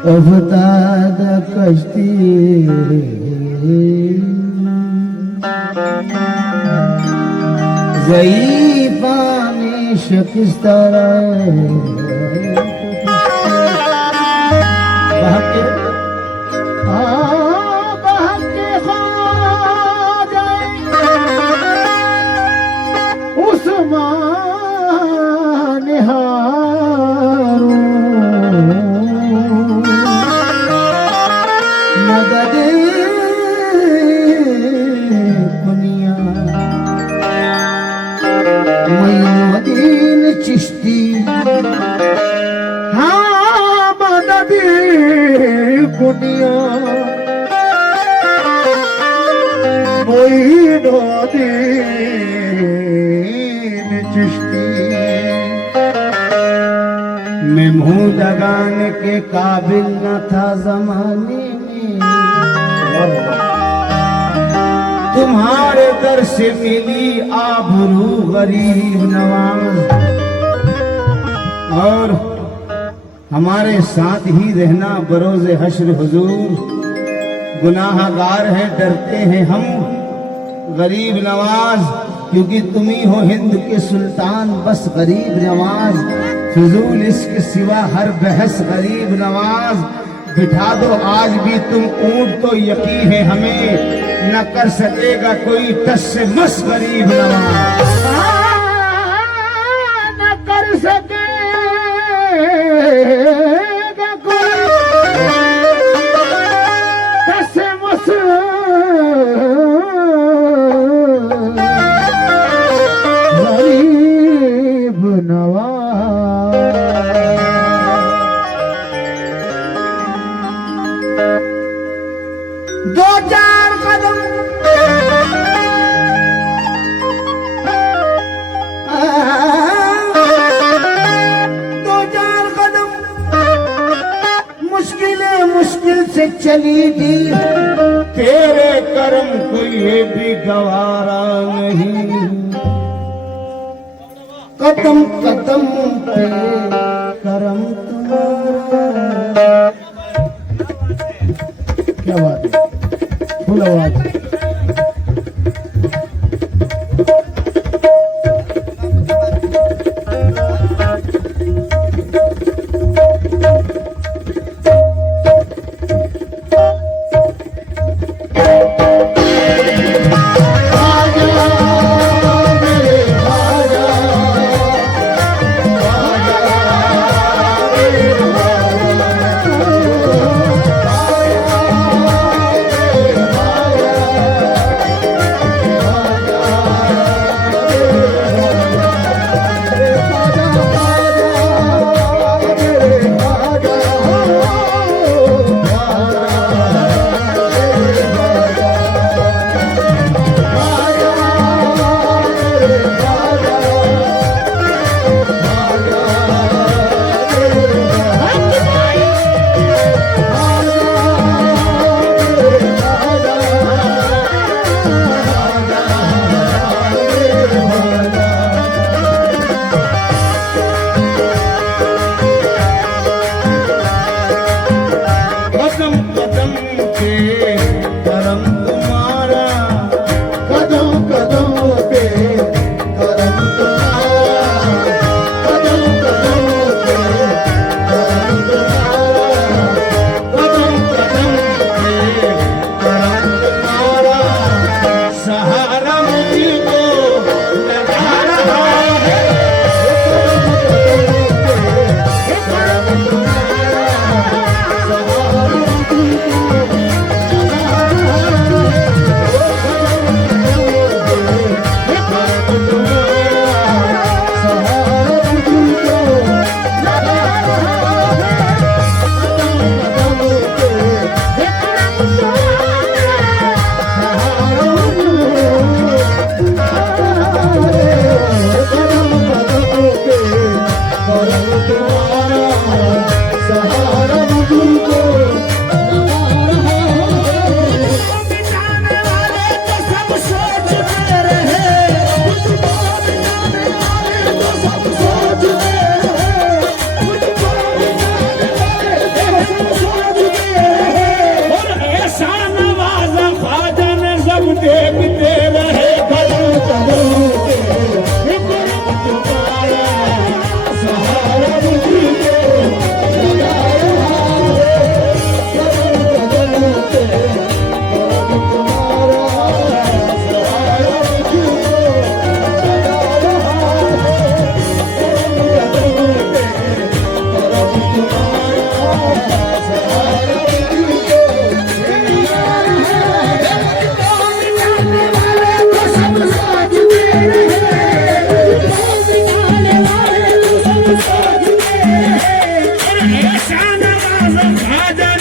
अवताद कश्ती ज़ईफ़ा में शिकस्तारा बहके खा जाए उस्मान हारून मदद दुनिया मोइनुद्दीन चिश्ती हाँ मदद दुनिया मोइनुद्दीन चिश्ती मैं मुँह लगाने के काबिल न था जमाने में तुम्हारे दर से मिली आबरू गरीब नवाज और हमारे साथ ही रहना बरोज़े हश्र हुजूर। गुनाहगार हैं डरते हैं हम गरीब नवाज क्योंकि तुम ही हो हिंद के सुल्तान बस गरीब नवाज। फिजूल इसके सिवा हर बहस गरीब नवाज। बिठा दो आज भी तुम ऊंट तो यकीन है हमें न कर सकेगा कोई टस से मस गरीब नवाज। न कर सकेगा कोई टस से मस गरीब नवाज। दो चार कदम मुश्किल से चली थी तेरे कर्म को ये भी गवारा नहीं। कदम कदम पे करम तुम्हारा। क्या बात है फुल आवाज।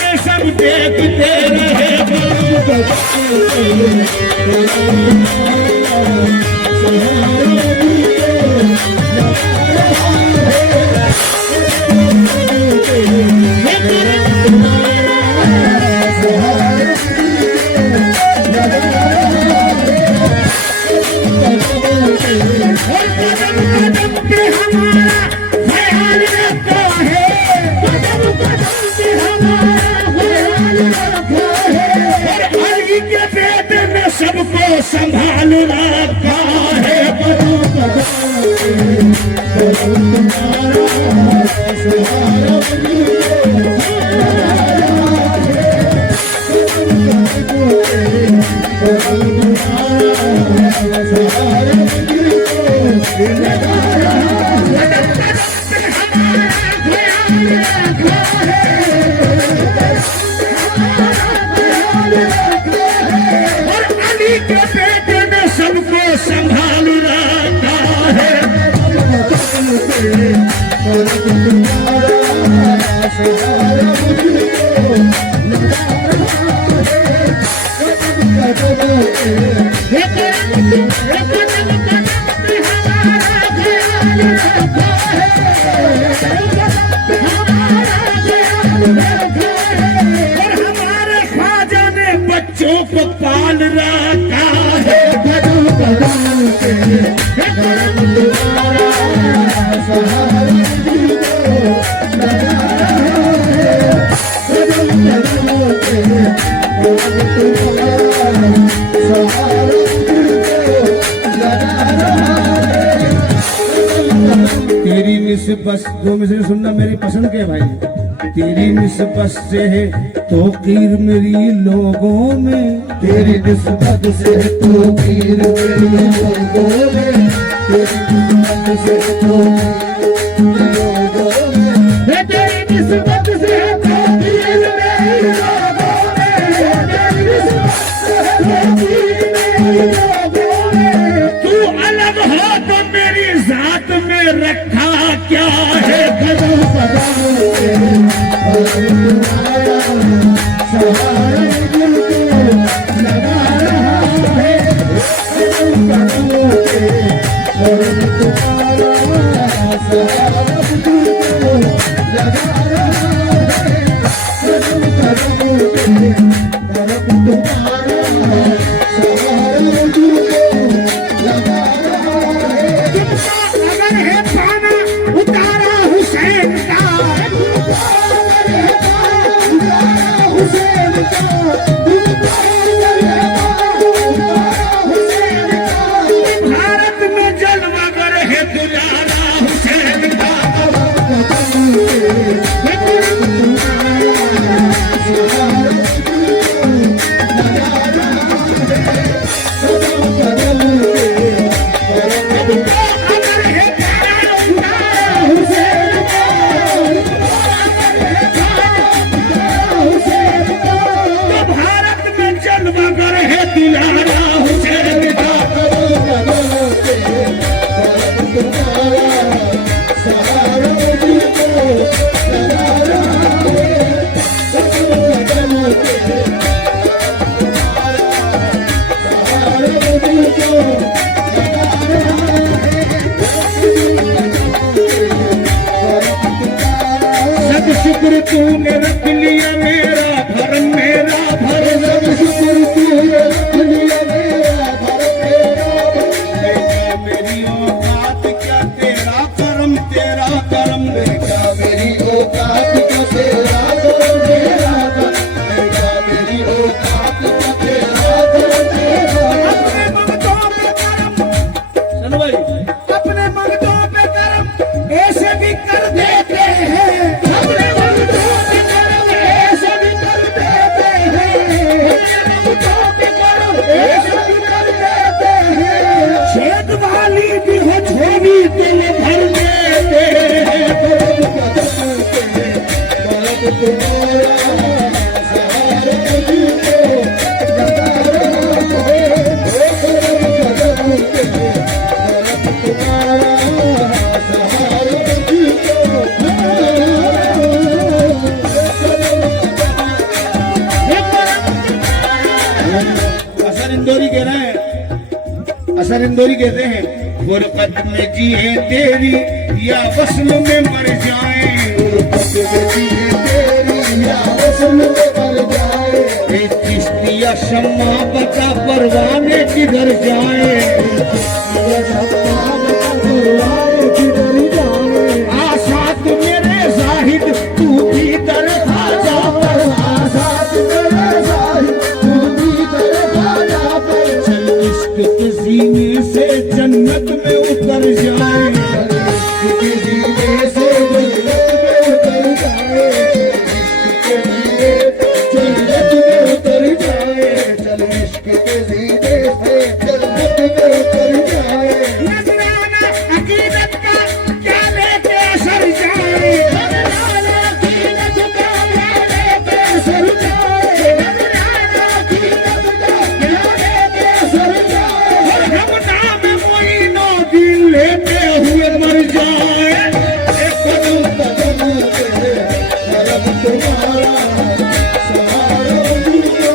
हमारे सब देखते रहे। सबको संभाल रखा है। सबको संभाल रखा है। और हमारे ख्वाजा ने बच्चों को पाल रखा है। तेरी निस्बत दो मिसरे सुनना मेरी पसंद के भाई। तेरी निस्बत से है तो कीर मेरी लोगों में, तेरी निस्बत से तो पीर मेरी लोगों में, तेरी निस्बत से तो लोगों में, तेरी निस्बत से तो कीर मेरी लोगों में, तेरी निस्बत से तो कीर मेरी लोगों में। तू अलग हो तो मेरी जात में रखा क्या है। कदम कदम पे तुम्हारा सहारा दिल को लगा रहा है। कदम कदम पे तुम्हारा सहारा दिल को लगा रहा है। कदम कदम पे तुम्हारा सहारा दिल को लगा रहा है। अगर है पाना उतारा हुसैन का, हुसैन का भारत में जलवागर है दुलारा हुसैन का। अगर है पाना उतारा हुसैन का, तो भारत इंदौरी कह रहे हैं, असर इंदौरी कहते हैं, फुरकत में जिए तेरी या वस्ल में मर जाए, चिश्तिया शम्मा बता परवाने किधर जाए, आसाद मेरे जाहिद तू भी दर खाजा, चल इश्क के सीने से जन्नत में उतर जाए, नजराना अकीदत का क्या लेके असर जाए, नजराना अकीदत का क्या लेके असर जाए, नजराना अकीदत का क्या लेके असर जाए, और हम नाम मोइनो दिल लेते हुए मर जाए, एक कदम कदम पे करम तुम्हारा सहारा दूंगा,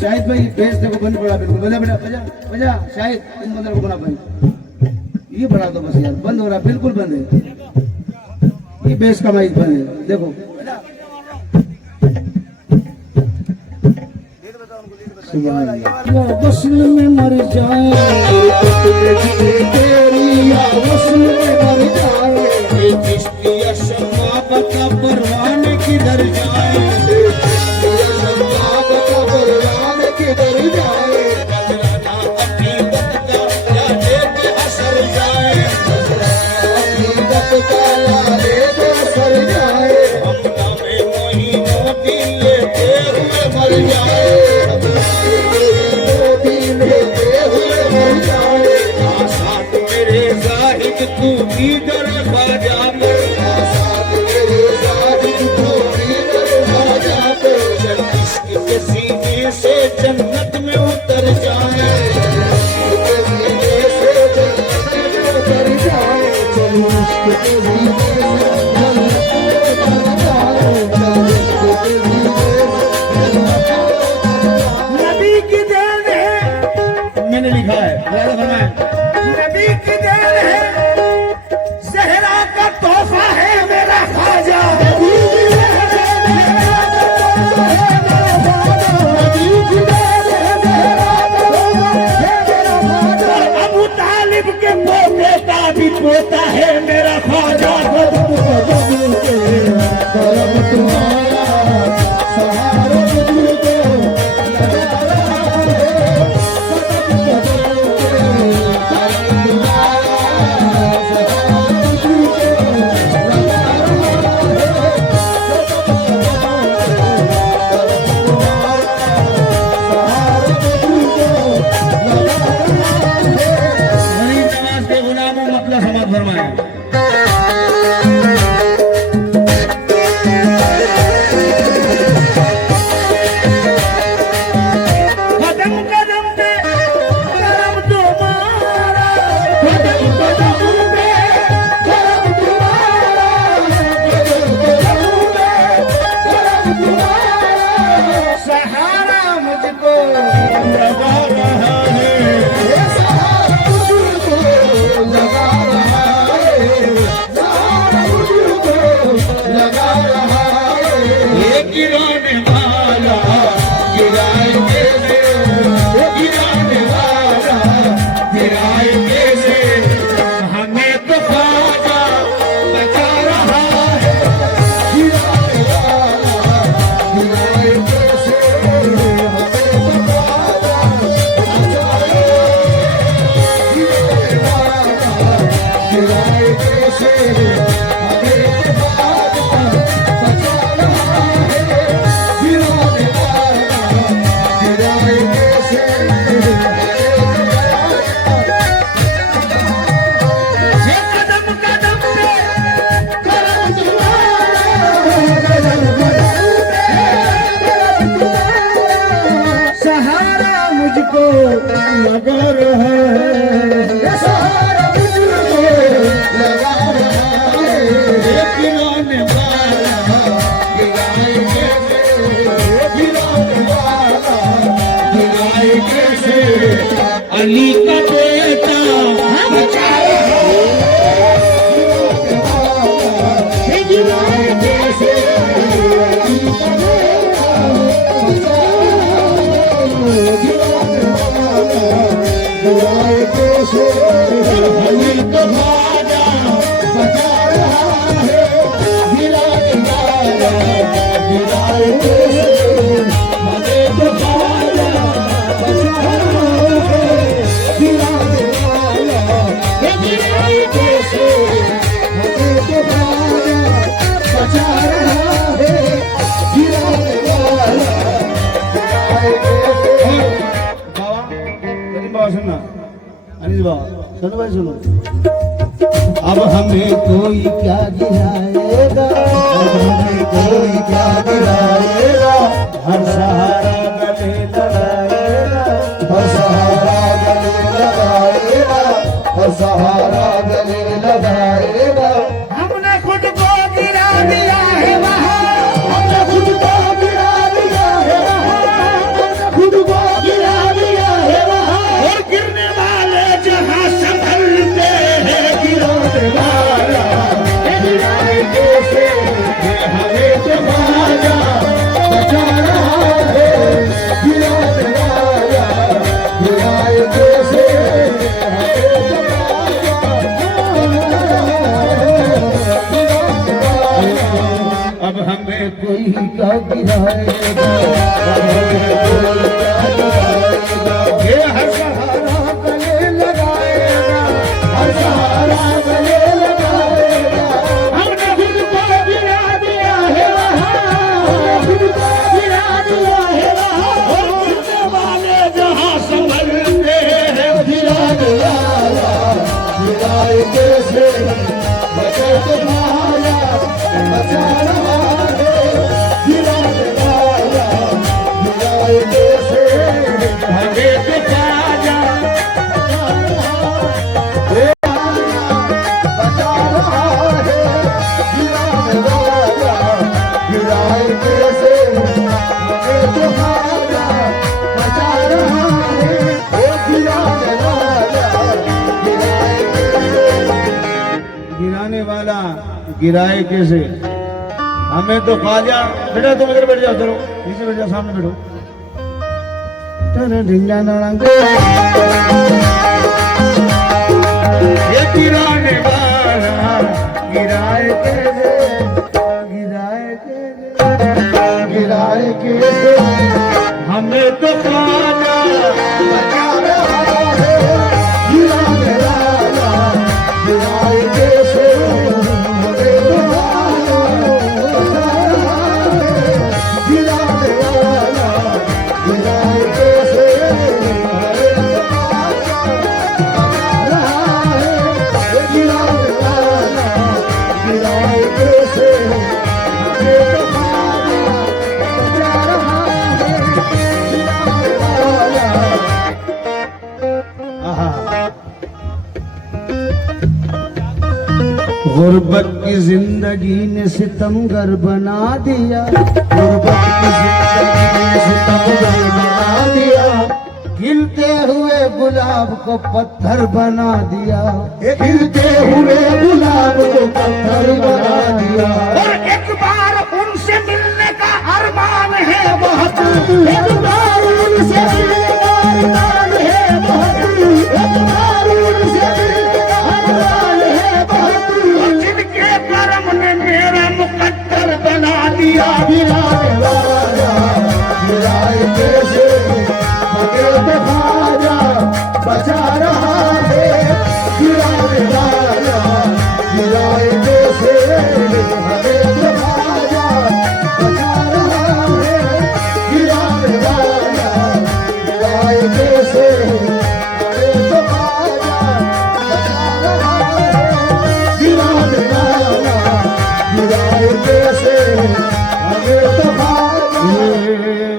शाहिद भाई बेस देखो बंद पड़ा, बिल्कुल बजा बेटा, बजा बजा शाहिद, इन बंदर को बना भाई, ये बढ़ा दो बस यार, बंद हो रहा, बिल्कुल बंद है, ये बेस का माइक बंद है, देखो वस्ल में मर जाए, तेरी या वस्ल में मर जाए, चिश्तिया शम्मा बता परवाने किधर जाए, नजराना अकीदत का क्या लेके असर जाए, हम नामे मोहिनो दिल लेते हुए मर जाए, आसाद मेरे जाहिद तू इधर खाजा पे, चल इश्क के सीने से जन्नत में उतर जाए, नबी की देन है, मैंने लिखा है, नबी की देन है, ज़हरा का तोहफा है मेरा ख्वाजा, अबू तालिब के पोते का भी पोता है मेरा ख्वाजा, लगा रहा है, ये सहारा मुझको लगा रहा है। ये गिराने वाला गिराए कैसे, गिराने वाला गिराए कैसे, अली का बेटा बचा रहा है। गिराए कैसे, गिराए कैसे, अली का बाजा बचा रहा है। गिराने वाला गिराए कैसे, हमें तो बाजा बचा रहा है। गिराने वाला गिराए कैसे, हमें तो बाजा बचा रहा है। गिराने वाला गिराए कैसे। बाबा करीम बाबा सुनना, अनिल बाबा सुनो भाई सुनो। अब हमें कोई क्या गिराएगा, अब हमें कोई क्या गिराएगा, हर सहारा गले लगाएगा, हर सहारा गले लगाएगा, हर सहारा गले लगाएगा। हमने खुद को गिरा दिया है वहाँ, हमने खुद को गिरा दिया है वहाँ, हमने खुद को गिरा दिया है वहाँ। और गिरने वाले जहाँ संभलते हैं, गिराने वाला गिराए कैसे, हमें तो बाजा बचा रहा है। गिराने वाला गिराए कैसे, हमें तो बाजा। अब हमें कोई क्या गिराएगा, अब हमें कोई क्या गिराएगा। ये हर सहारा गले लगाएगा, हर सहारा गले लगाएगा। हमने खुद को गिरा दिया है वहाँ, हमने खुद को गिरा दिया है वहाँ। और गिरने वाले जहाँ संभलते हैं, गिराने वाला गिराए कैसे, बचे तो माया बचा रहा है। गिराने वाला गिराए कैसे, हमें तो बाजा बचा रहा है। गिराने वाला गिराए कैसे, हमें तो बाजा बचा रहा है। ओ गिराने वाला गिराए कैसे, गिराने वाला गिराए कैसे, हमें तो ख्वाजा। बेटा तुम इधर बैठ जाओ, चलो पीछे बैठ जाओ, सामने बैठो। ये गिराने वाला गिराए कैसे, गिराए कैसे, गिराए कैसे, हमें तो ख्वाजा बचा रहा है। गिराने वाला गिराए कैसे, हमें तो बाजा बचा रहा है। गिराने वाला गिराए कैसे, हमें तो बाजा बचा रहा है। गिराने वाला गिराए कैसे, हमें तो बाजा बचा रहा है। गिराने वाला आहा। गुर्बत की जिंदगी ने सितमगर बना दिया, गुर्बत की जिंदगी ने सितमगर बना दिया। खिलते हुए गुलाब को पत्थर बना दिया। खिलते हुए गुलाब को पत्थर बना दिया। और एक बार उनसे मिलने का अरमान है बहुत, एक बार उनसे मिलने का अरमान है बहुत, एक बार उनसे मिलने का अरमान है बहुत। और जिनके करम ने मेरा मुकद्दर बना दिया। गिराने वाला गिराए कैसे, हमें तो बाजा बचा रहा है। गिराने वाला गिराए कैसे, हमें तो बाजा बचा रहा है। गिराने वाला गिराए कैसे, हमें तो बाजा बचा रहा है। गिराने वाला गिराए कैसे, हमें तो बाजा।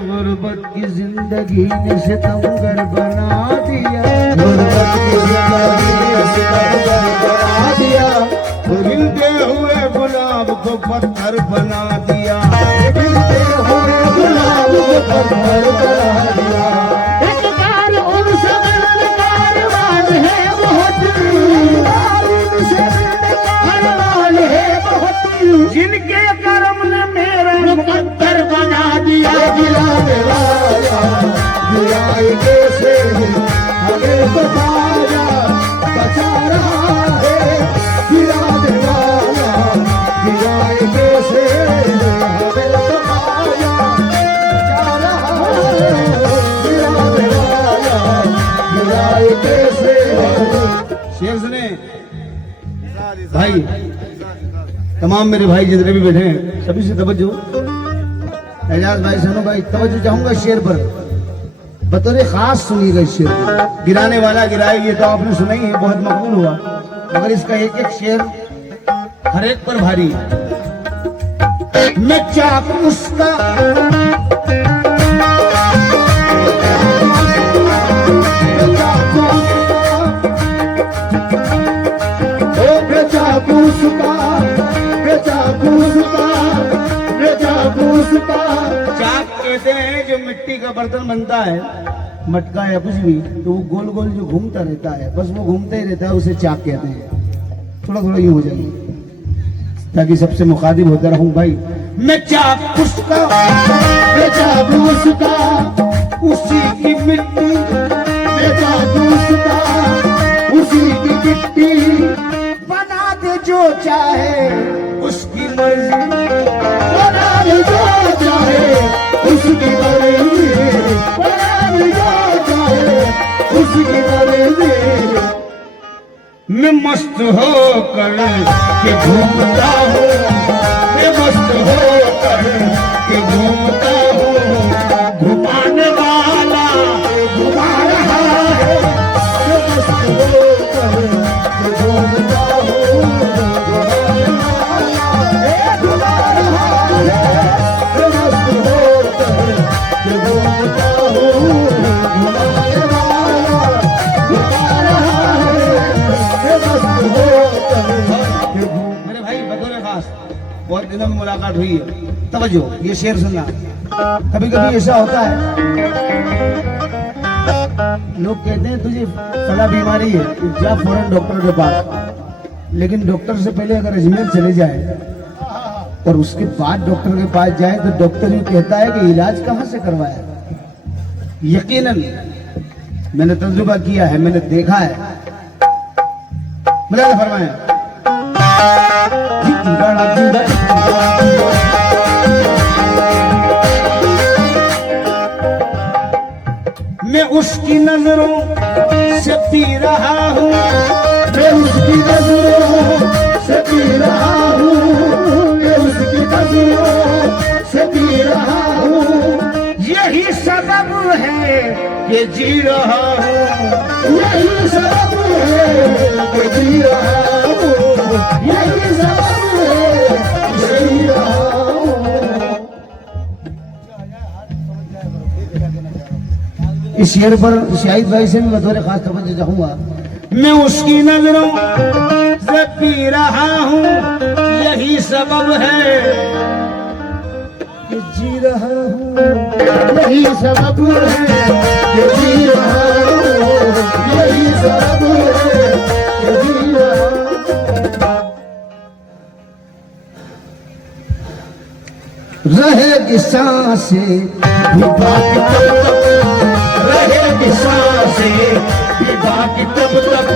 गुर्बत की जिंदगी ने सितमगर बना दिया, गुर्बत की जिंदगी ने सितमगर बना दिया, खिलते हुए गुलाब को पत्थर बना दिया, खिलते हुए गुलाब को पत्थर बना दिया। एक कार उनसे मिलने कारवान है बहुत, उनसे मिलने कारवान है बहुत, जिनके कर्म ने मेरा मुकद्दर बना दिया। गिराने वाला गिराए कैसे हमें बताया, बचा रहा है गिराने वाला गिराए कैसे हमें बताया, बचा रहा है गिराने वाला गिराए कैसे। शेर सुने भाई, तमाम मेरे भाई जितने भी बैठे हैं सभी से तवज्जो। एजाज भाई, सनो भाई, तवज्जो चाहूंगा शेर पर, बतौर खास सुनिएगा इस शेर को। गिराने वाला गिराए, ये तो आपने सुना ही है, बहुत मकबूल हुआ, मगर इसका एक एक शेर हर एक पर भारी है। मैं चाक उसका चाक कहते हैं जो मिट्टी का बर्तन बनता है, मटका या कुछ भी, तो वो गोल गोल जो घूमता रहता है, बस वो घूमता ही रहता है, उसे चाक कहते हैं। थोड़ा थोड़ा यूं हो जाइए ताकि सबसे मुखातिब होता रहूं भाई। मैं चाक उसका, मैं चाक उसका, उसी की मिट्टी, मैं चाक उसका, उसी की मिट्टी, बना दे जो चाहे उसकी मर्जी, बना दे जो चाहे उसकी मर्जी, बना दे जो चाहे उसकी मर्जी। मैं मस्त होकर के घूमता हूँ, मैं मस्त होकर के घूमता हूँ, घुमाने वाला घुमा रहा है, मैं मस्त होकर के घूमता हूँ, घुमाने वाला घुमा रहा है, मैं मस्त होकर के घूमता हूँ, घुमाने वाला घुमा रहा है, मैं मस्त होकर के घूम। मेरे भाई बतौर खास बहुत दिनों में मुलाकात हुई है, तवज्जो ये शेर सुनना। कभी कभी ऐसा होता है, लोग कहते हैं तुझे फला बीमारी है, तू जा फौरन डॉक्टर के पास, लेकिन डॉक्टर से पहले अगर अजमेर चले जाए और उसके बाद डॉक्टर के पास जाए तो डॉक्टर ये कहता है कि इलाज कहाँ से करवाया। यकीनन मैंने तजुर्बा किया है, मैंने देखा है। मुझे फरमाया मैं उसकी नजरों से पी रहा हूँ, मैं उसकी नजरों से पी रहा हूँ, मैं उसकी नजरों से पी रहा हूँ, यही सबब है कि जी रहा हूँ, यही सबब है कि जी रहा हूँ, यही सबब है कि जी रहा हूँ। इस शेर पर शाहिद भाई से भी बतौर खास तवज्जो चाहूंगा। मैं उसकी नजरों से पी रहा हूँ, यही सबब है कि जी रहा हूँ, यही सबब है कि जी रहा हूँ, यही सबब है कि जी रहा हूँ। रहेगी सांसें भी बाकी तब तक, रहेगी सांसें भी बाकी तब तक,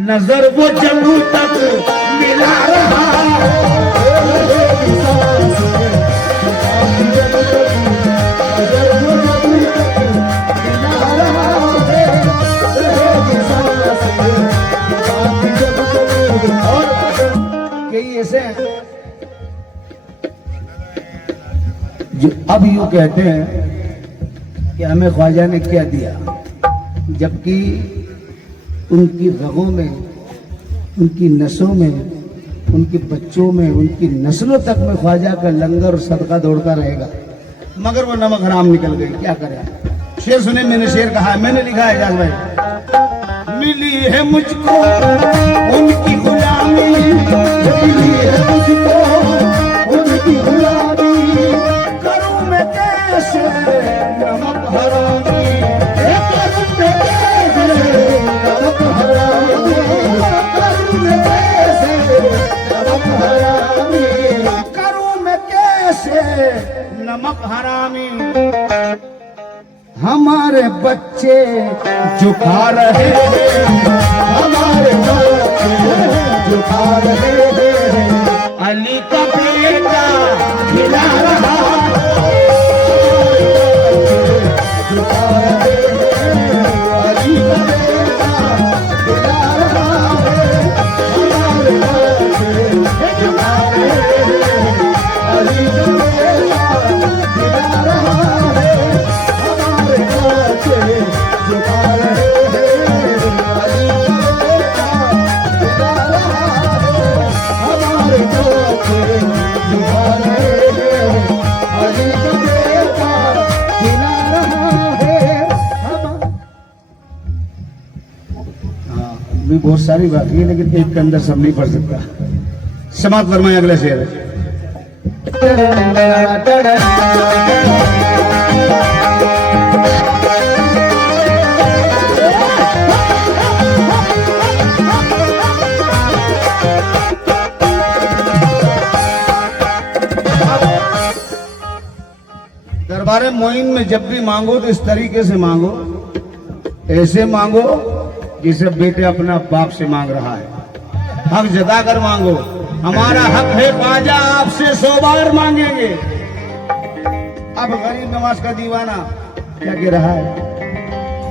नजर वो जलू तक मिला रहा है, रहेगी सांसें भी बाकी तब तक, नजर वो जलू तक मिला रहा है, रहेगी सांसें भी बाकी तब तक। और कई ऐसे हैं जो अब यूं कहते हैं कि हमें ख्वाजा ने क्या दिया, जबकि उनकी रगों में, उनकी नसों में, उनके बच्चों में, उनकी नस्लों तक में ख्वाजा का लंगर और सदका दौड़ता रहेगा। मगर वो नमक हराम निकल गई, क्या करें। शेर सुने, मैंने शेर कहा है, मैंने लिखा है एजाज भाई। मिली है मुझको उनकी गुलामी, मिली है मुझको उनकी गुलामी, करूं मैं कैसे नमक हरामी, करूं मैं कैसे नमक हरामी, करूं मैं कैसे नमक हरामी, करूं मैं कैसे नमक हरामी। हमारे बच्चे जो खा रहे हैं, हमारे बच्चे जो खा रहे हैं, अली का बेटा खिला रहा, जो खा रहे हैं, अली का बेटा खिला रहा है। हमारे बच्चे जो खा रहे हैं, अली का बेटा खिला रहा है। हमारे बच्चे जो खा रहे हैं, अली का बेटा खिला रहा है। हमारे बच्चे जो खा रहे हैं, अली का बेटा खिला रहा है। हाँ, भी बहुत सारी बात है, लेकिन एक के अंदर सब नहीं पढ़ सकता। समाप्त फरमाए अगले शेर। दरबार मोइन में जब भी मांगो तो इस तरीके से मांगो, ऐसे मांगो जिसे बेटे अपना बाप से मांग रहा है। हक जता कर मांगो, हमारा हक है ख्वाजा, आपसे 100 बार मांगेंगे। अब गरीब नवाज का दीवाना क्या कह रहा है,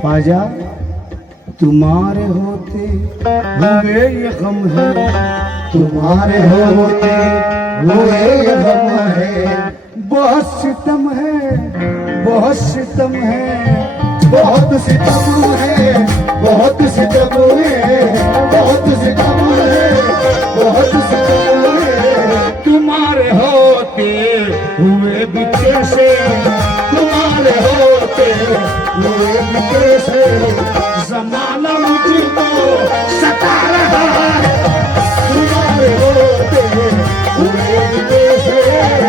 ख्वाजा तुम्हारे होते हुए ये गम है, तुम्हारे होते हुए ये गम है, बहुत सितम है, बहुत सितम है, बहुत सितम है, बहुत सितम है, बहुत सितम है, बहुत सितम है। तुम्हारे होते हुए भी कैसे, तुम्हारे होते हुए भी कैसे जमाना मुझको सता रहा है। तुम्हारे होते हुए भी कैसे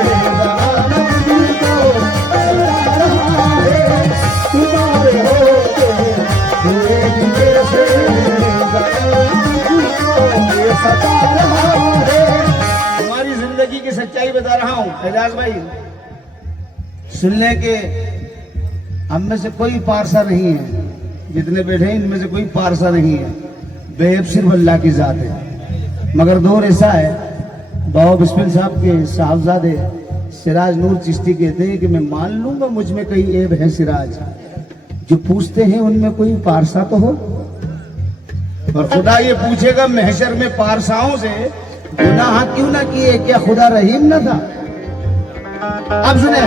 ज़माना मुझको सता रहा है। तुम्हारे होते हुए भी कैसे ज़माना मुझको सता रहा है। हमारी जिंदगी की सच्चाई बता रहा हूँ एजाज भाई, सुनने के हम में से कोई पारसा नहीं है, जितने बैठे हैं इनमें से कोई पारसा नहीं है, बेब सिर्फ अल्लाह की जात है। मगर दौर ऐसा है, बाबा बिस्मिल साहब के साहबजादे सिराज नूर चिश्ती कहते हैं कि मैं मान लूंगा मुझ में कई ऐब है सिराज, जो पूछते हैं उनमें कोई पारसा तो हो। और खुदा ये पूछेगा महशर में पारसाओं से, गुनाह क्यों ना किए, क्या खुदा रहीम न था। अब सुने,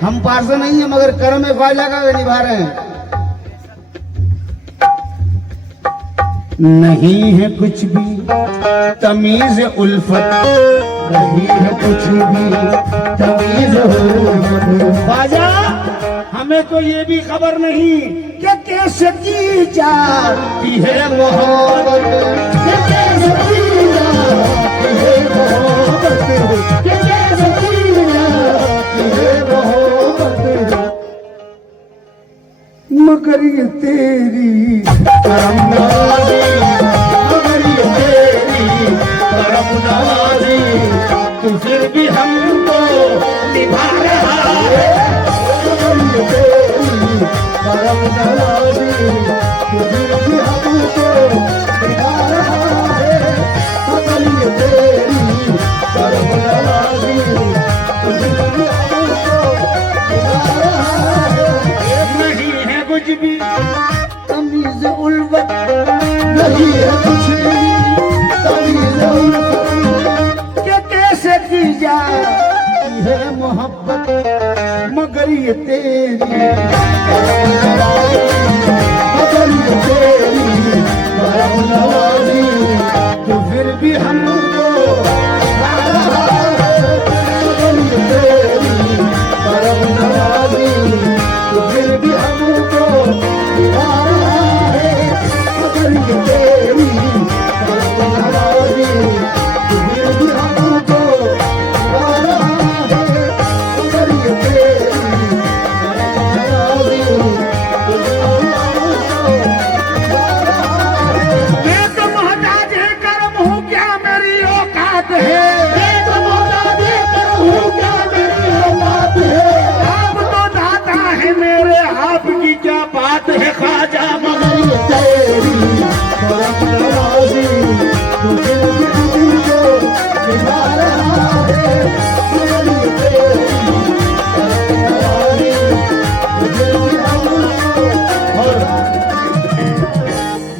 हम पारसा नहीं है मगर कर्म ख्वाजा का निभा रहे हैं। नहीं है कुछ भी तमीज उल्फत, नहीं है कुछ भी तमीज उल्फत, ख्वाजा हमें तो ये भी खबर नहीं कि कैसे की जाती है मोहब्बत, कि कैसे की जाती है मोहब्बत, कि कैसे की जाती है मोहब्बत। मगर ये तेरी करम नवाज़ी, मगर ये तेरी करम नवाज़ी, तू फिर भी हमको निभा रहा है। मगर ये तेरी करम नवाज़ी, तू फिर भी हमको निभा रहा है। मगर ये तेरी करम नवाज़ी, तू फिर भी हमको निभा रहा है। नहीं है कुछ भी तमीज उल्फत, नहीं है कुछ भी तमीज़ उल्फत, कि कैसे की जाती है मोहब्बत, मगर ये तेरी करम नवाज़ी, मगर ये तेरी करम नवाज़ी, तो फिर भी हमको मगर ये तेरी करम नवाज़ी,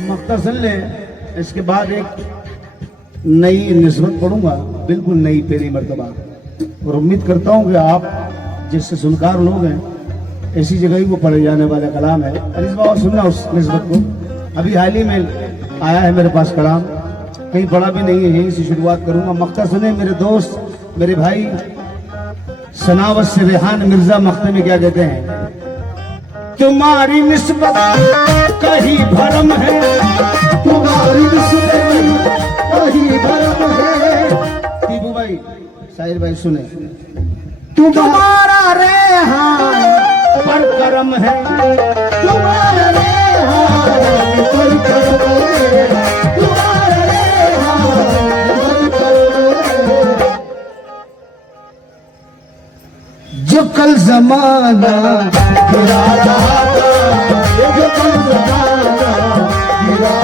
मक्ता सुन ले, इसके बाद एक नई निस्बत पढ़ूंगा, बिल्कुल नई पहली मर्तबा, और उम्मीद करता हूं कि आप जिससे सुनकार लोग हैं ऐसी जगह ही वो पढ़े जाने वाला कलाम है। अनिस बाबा सुनना उस निस्बत को, अभी हाल ही में आया है मेरे पास कलाम, कहीं पढ़ा भी नहीं है, यहीं से शुरुआत करूंगा। मक्ता सुने मेरे दोस्त, मेरे भाई। सनावत से रेहान मिर्जा मक्ते में क्या कहते हैं, तुम्हारी निस्बत कहीं भरम है, तुम्हारी निस्बत कहीं भरम है। टीपू भाई, शाहिर भाई सुने, तुम्हारा रेहान पर करम है, तुम्हारा रेहान पर करम है, तुम्हारा रेहान पर करम है। जो कल जमाना गिरा था, जो कल जमाना गिरा